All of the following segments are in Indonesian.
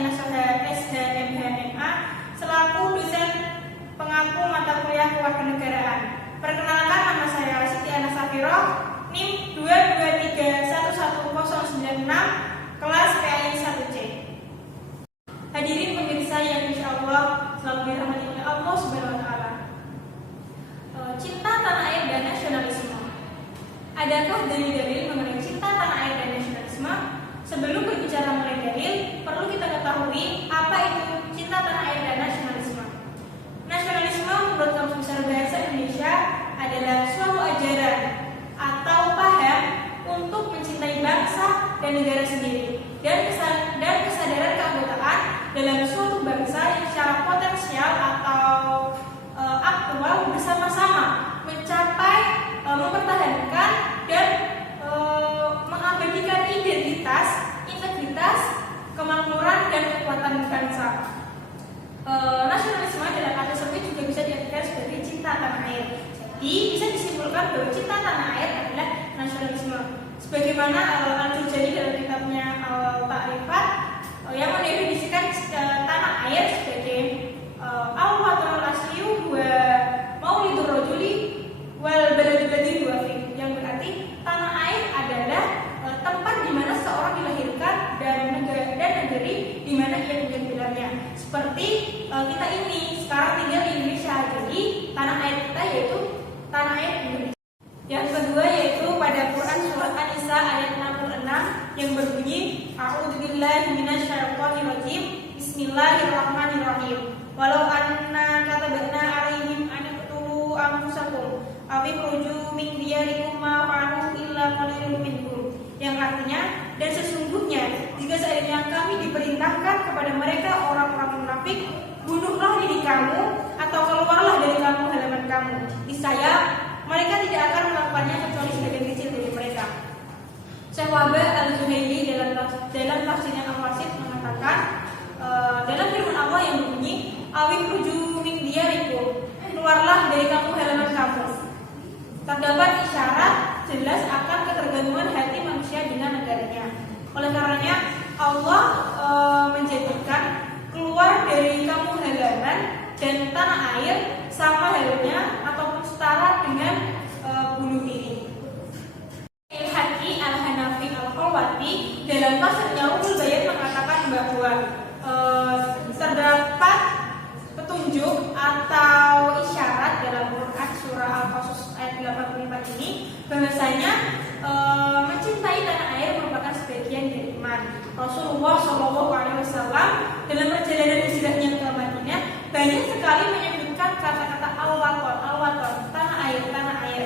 SHMHMA selaku dosen pengampu mata kuliah kewarganegaraan. Perkenalkan, nama saya Siti Ana Safiroh, NIM 223111096, kelas PAI 1C. Hadirin pemirsa yang insya Allah selalu dirahmati oleh Allah Subhanahu wa Ta'ala. Cinta tanah air dan nasionalisme. Adakah dalil-dalil mengenai cinta tanah air dan nasionalisme? Sebelum berbicara mengenai dalil, perlu kita ketahui apa itu cinta tanah air dan nasionalisme. Nasionalisme menurut Kamus Besar Bahasa Indonesia adalah suatu ajaran atau paham untuk mencintai bangsa dan negara sendiri dan kesadaran keanggotaan dalam suatu bangsa yang secara potensial atau aktual bersama-sama mencapai, mempertahankan dan mengabadikan identitas, integritas, kemakmuran dan kekuatan bangsa. Nasionalisme dalam kata tersebut juga bisa diartikan sebagai cinta tanah air. Jadi bisa disimpulkan bahwa cinta tanah air adalah nasionalisme. Sebagaimana Al-Jurjani dalam kitabnya Al-Ta'rifat yang mendefinisikan tanah air sebagai al-watanul asliyu wa maulidur rajuli wal baladul ladzi huwa fi, yang berarti tanah air adalah tempat di mana seorang dilahirkan dan negeri di mana ia menjadi gelarnya. Seperti kita ini sekarang tinggal di Indonesia, jadi tanah air kita yaitu tanah air Indonesia. Yang kedua yaitu pada Quran surat An-Nisa ayat 66 yang berbunyi A'udzubillahi minasyaitonirrajim, Bismillahirrahmanirrahim. Walau anna katabna 'alaihim an iqtulu anfusakum aw ikhruju min diyarikum ma fa'alu illa qalilun minhum. Yang artinya, dan sesungguhnya jika seandainya kami diperintahkan kepada mereka orang-orang munafik, bunuhlah diri kamu atau keluarlah dari kamu halaman kamu. Niscaya mereka tidak akan melakukannya kecuali sebagian kecil dari mereka. Syekh Wahbah Al-Zuhaili dalam tafsirnya Al-Wasit mengatakan dalam firman Allah yang berbunyi awik ruju min diyarikum, keluarlah dari kamu halaman kamu, terdapat isyarat jelas akan ketergantungan hati manusia dengan negaranya. Oleh karenanya Allah menjadikan keluar dari kamu halaman dan tanah air sama halnya ataupun setara dengan bunuh diri. Al-Haqi Al-Hanafi Al-Khawati dalam tafsirnya Ruhul Bayan mengatakan bahwa terdapat petunjuk atau isyarat dalam Quran surah Al-Qasas ayat 84 ini bahwasanya mencintai tanah air merupakan sebagian dari iman. Rasulullah SAW dalam perjalanan hijrahnya ke Madinah banyak sekali menyebutkan kata-kata al-waton, tanah air,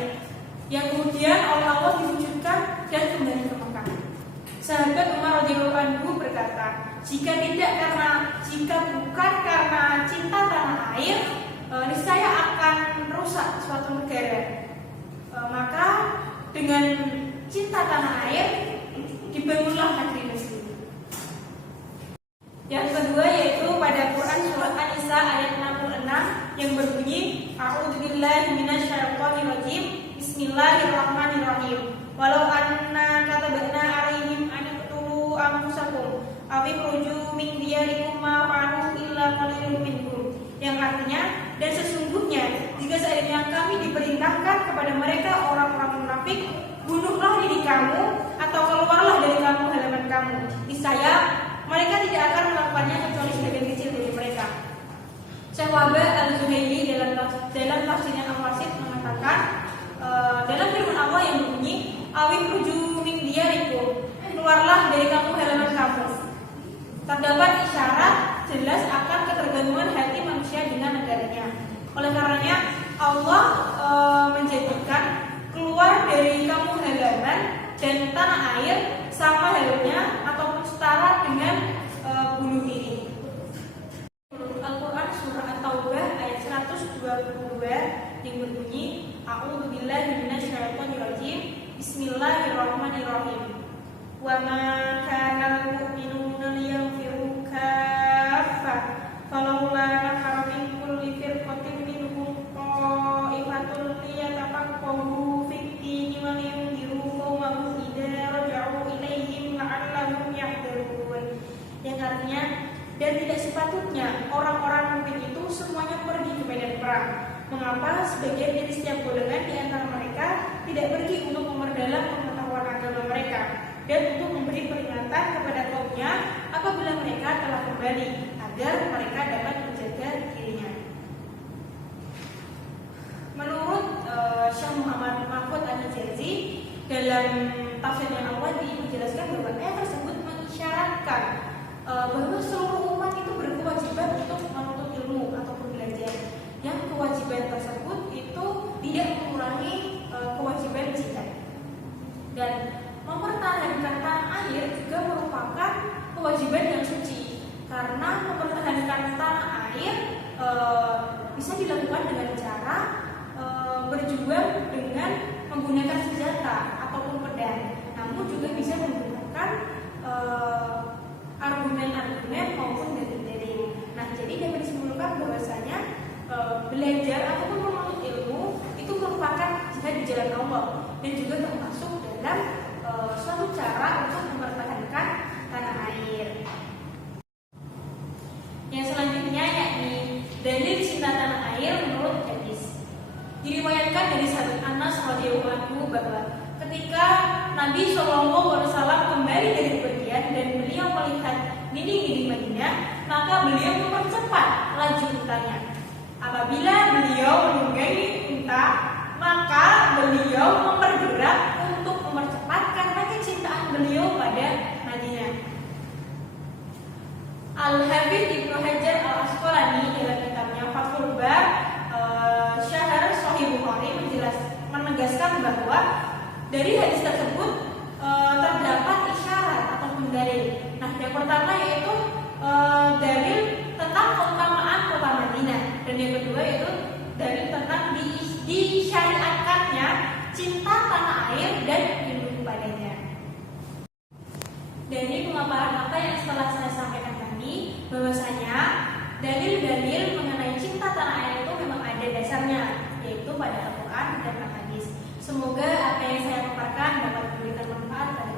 yang kemudian oleh Allah diwujudkan dan kembali ke Mekah. Sahabat Umar radhiyallahu anhu berkata, jika bukan karena cinta tanah air, niscaya akan rusak suatu negara. Maka dengan cinta tanah air dibangunlah negeri sendiri. Yang kedua yaitu pada Quran surat An-Nisa ayat 66 yang berbunyi A'udzubillahi minasyaitonirrajim, Bismillahirrahmanirrahim. Walau anna katabna 'alaihim an iqtulu anfusakum aw ikhruju min diyarikum ma fa'alu illa qalilun minhum. Yang artinya, dan sesungguhnya jika seandainya kami diperintahkan kepada mereka orang-orang munafik, bunuhlah diri kamu atau keluarlah dari kamu halaman kamu. Niscaya mereka tidak akan melakukannya kecuali sebagian kecil dari mereka. Syekh Wahbah Al-Zuhaili dalam tafsirnya Al-Wasit mengatakan dalam firman Allah yang berbunyi awik ruju min diyarikum, keluarlah dari kamu halaman kamu, terdapat isyarat jelas akan ketergantungan hati manusia dengan negaranya. Oleh karenanya Allah menjadikan keluar dari kamu halaman dan tanah air sama halnya ataupun setara dengan bunuh diri. Al-Quran surah At-Taubah ayat 122 yang berbunyi A'udzubillahi minasyaitonirrajim, Bismillahirrahmanirrahim. Wa ma kana al-mu'minuna liyanfiru kaffah falawla nafara min kulli firqatin minhum ta'ifatun liyatafaqahu fid-dini wa liyunziru qaumahum idza raja'u ilaihim la'allahum yahdharun. Yang artinya, sepatutnya orang-orang mukmin itu semuanya pergi ke medan perang. Mengapa sebagian dari setiap golongan di antara mereka tidak pergi untuk memperdalam pengetahuan agama mereka dan untuk memberi peringatan kepada kaumnya apabila mereka telah kembali agar mereka dapat menjaga dirinya. Menurut Syekh Muhammad Mahfud Al-Hijazi dalam tafsirnya Al-Wadi menjelaskan bahwa ayat tersebut mengisyaratkan bahwa seluruh umat itu berkewajiban untuk menuntut ilmu ataupun belajar. Yang kewajiban tersebut itu tidak mengurangi kewajiban jihad. Dan mempertahankan tanah air juga merupakan kewajiban yang suci, karena mempertahankan tanah air bisa dilakukan dengan cara berjuang dengan menggunakan senjata ataupun pedang, namun juga bisa menggunakan argumen-argumen maupun dalil-dalil. Nah, jadi dapat disimpulkan bahwasanya belajar ataupun menuntut ilmu itu merupakan jihad di jalan Allah dan juga termasuk dalam suatu cara untuk mempertahankan tanah air. Yang selanjutnya yakni dalil cinta tanah air menurut hadis. Diriwayatkan dari sahabat Anas radhiyallahu anhu bahwa ketika Nabi SAW kembali dari bepergian dan beliau melihat dinding-dinding Madinah, maka beliau mempercepat laju untanya. Apabila beliau menunggangi unta, maka beliau mempergerak untuk mempercepat karena kecintaan beliau pada Madinah. Al-Hafidz Ibnu Hajar Al-Asqalani dalam kitabnya Fathul Bari Syarah Sahih Bukhari menegaskan bahwa dari hadis tersebut terdapat isyarat ataupun dalil. Nah, yang pertama yaitu dalil tentang keutamaan kota Madinah, dan yang kedua yaitu dalil tentang disyariatkannya cinta tanah air dan rindu padanya. Dari pemaparan apa yang setelah saya sampaikan tadi, bahwasanya dalil-dalil mengenai cinta tanah air itu memang ada dasarnya, yaitu pada Al-Quran dan hadis. Semoga apa yang saya paparkan dapat memberikan manfaat pada